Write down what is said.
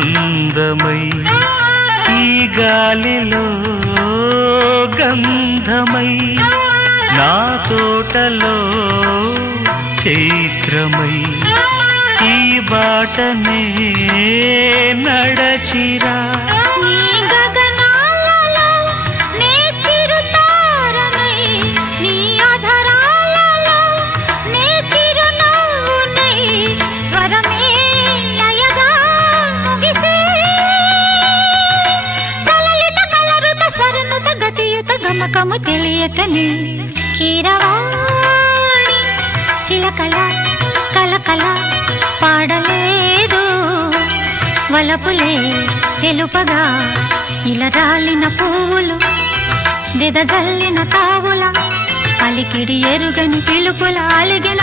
అందమై ఈ గాలిలో గంధమై నా తోటలో చైత్రమై ఈ బాటనే నడచిరా గమకము తెలియకని కీరవాణి చిలకల కలకల పాడలేదు వలపులే తెలుపగా ఇలా రాలిన పువ్వులు వెదజల్లిన తావుల అలికిడి ఎరుగని పిలుపుల అలిగిన